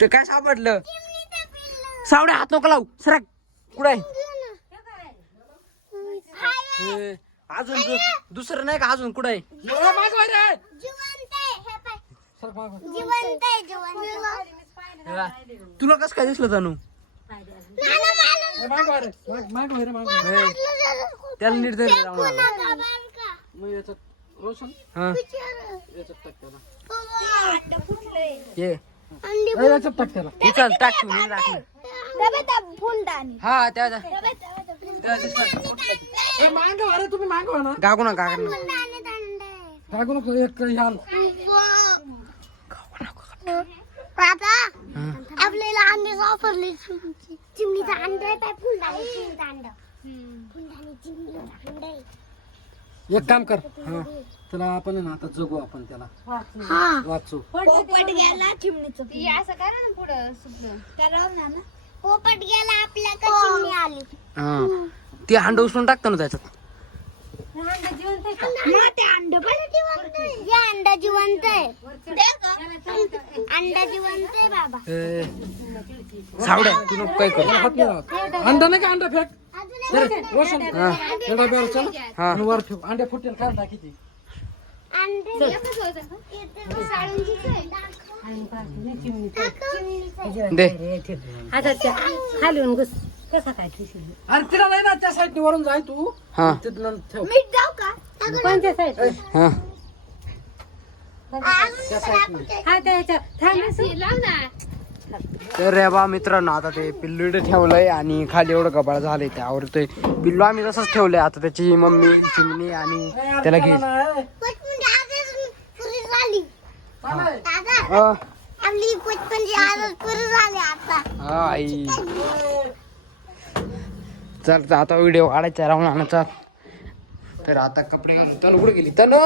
ते काय सापडलं? सावड्या हात नको लावू सरक. कुठे अजून दुसरं नाही का अजून कुठे तुला कस काय दिसलं जाणू? त्याला नीट धर रोशन चल टाक तू मी टाकलं हा त्या तुम्ही मागवा ना. गागू ना गागू ना टाकू नको एक ह्याल. आपल्याला अंडे वापरले चिमणीचा अंडा आहे काय फुलदाणी चिमणीचा अंडा फुलदाणी चिमणीचा अंडा आहे. एक काम कर त्याला आपण आहे ना आता जगू आपण त्याला वाचू. पोपट गेला चिमणीचं असं करा ना पुढं सुटलं त्याला ना पोपट गेला आपल्याकडे चिमणी आली. हा ते अंड उचलून टाकतो ना त्याच्यात. अंडा जिवंत आहे का? ते अंडा पण जिवंत आहे. हे अंडा जिवंत आहे. अंडा जिवंत आहे बाबा. सावड्या तू नको काय कर. अंडा नाही का अंडा फेक रोशन चल आणि वर ठेव. अंडे फुटेल काढ टाकीची. अंडे साळुंजीचं आहे. दे खालून घुस कसा काय ठेवशील? अरे तिला नाही ना त्या साईड वरून जाय तू हा तिथनं ठेव. मीठ जाऊ का? कोणत्या साईड? हा हा त्याच्या लाव ना. तर रे बा मित्रांनो आता ते पिल्लू इथे ठेवलंय आणि खाली एवढं कपाळ झालंय त्यावर ते पिल्लू आम्ही तसंच ठेवलंय. आता त्याची मम्मी चिमणी आणि त्याला घेईल. पुरी झाली दादा आपली पोचपणची आदत पुरी झाली आता. हा आई चल आता व्हिडिओ काढायचा राहून आणायचा. तर आता कपडे घालून तनु कुठे गेली? तनु